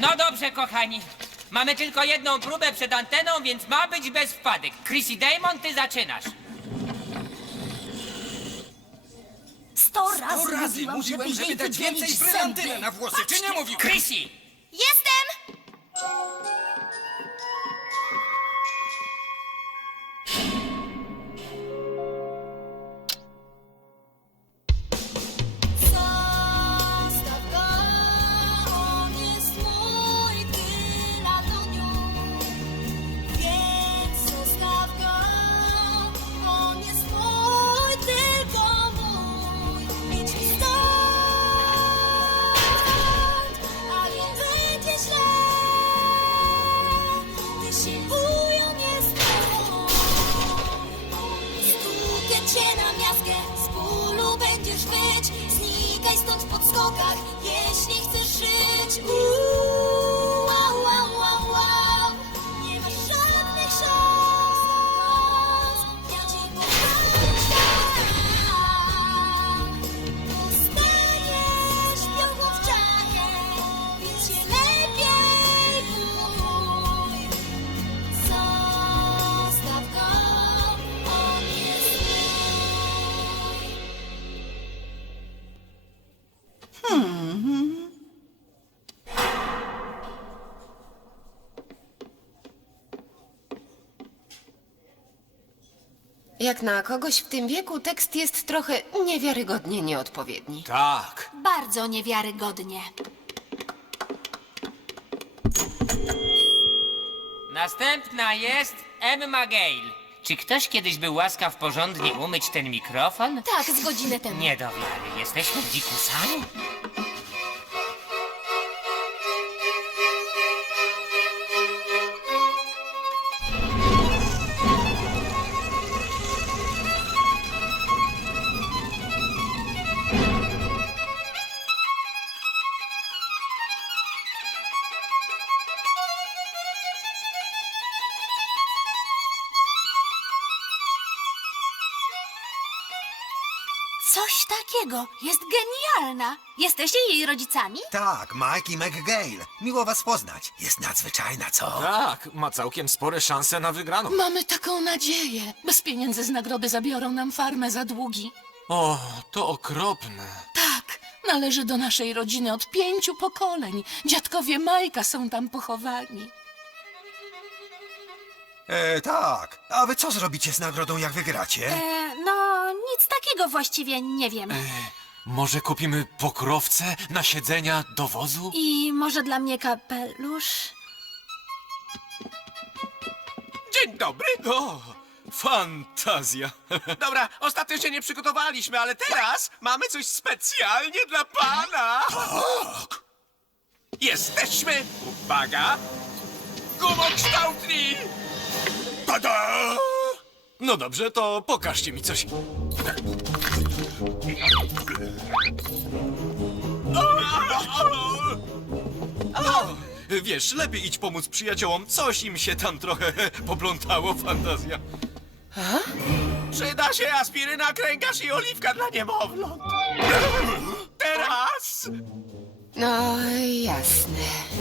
No dobrze, kochani. Mamy tylko jedną próbę przed anteną, więc ma być bez wpadek. Chrissy Damon, ty zaczynasz. Sto razy, Sto razy mówiłam, mówiłem, żeby dać więcej brylantynę na włosy, czy nie mówiłem? Chrissy! Ty się bują, nie spróbuj. Stukę cię na miastkę, z bólu będziesz wyć Znikaj stąd w podskokach, jeśli chcesz żyć. Uuu, Jak na kogoś w tym wieku tekst jest trochę niewiarygodnie nieodpowiedni. Tak. Bardzo niewiarygodnie. Następna jest Emma Gale. Czy ktoś kiedyś był łaskaw porządnie umyć ten mikrofon? Tak, z godzinę temu. Nie do wiary. Jesteśmy dzikusami? Coś takiego. Jest genialna. Jesteście jej rodzicami? Tak, Mike i McGale. Miło was poznać. Jest nadzwyczajna, co? Tak, ma całkiem spore szanse na wygraną. Mamy taką nadzieję. Bez pieniędzy z nagrody zabiorą nam farmę za długi. O, to okropne. Tak, należy do naszej rodziny od pięciu pokoleń. Dziadkowie Majka są tam pochowani. E, tak. A wy co zrobicie z nagrodą, jak wygracie? E, nic takiego właściwie nie wiem. Może kupimy pokrowce na siedzenia do wozu? I może dla mnie kapelusz? Dzień dobry. O, fantazja. Dobra, ostatnio się nie przygotowaliśmy, ale teraz mamy coś specjalnie dla pana. Tak. Jesteśmy, uwaga, gumokształtni. Tada! No dobrze, to pokażcie mi coś. Wiesz, lepiej idź pomóc przyjaciołom. Coś im się tam trochę poplątało, fantazja. Przyda się aspiryna, kręgarz i oliwka dla niemowląt. Teraz No jasne.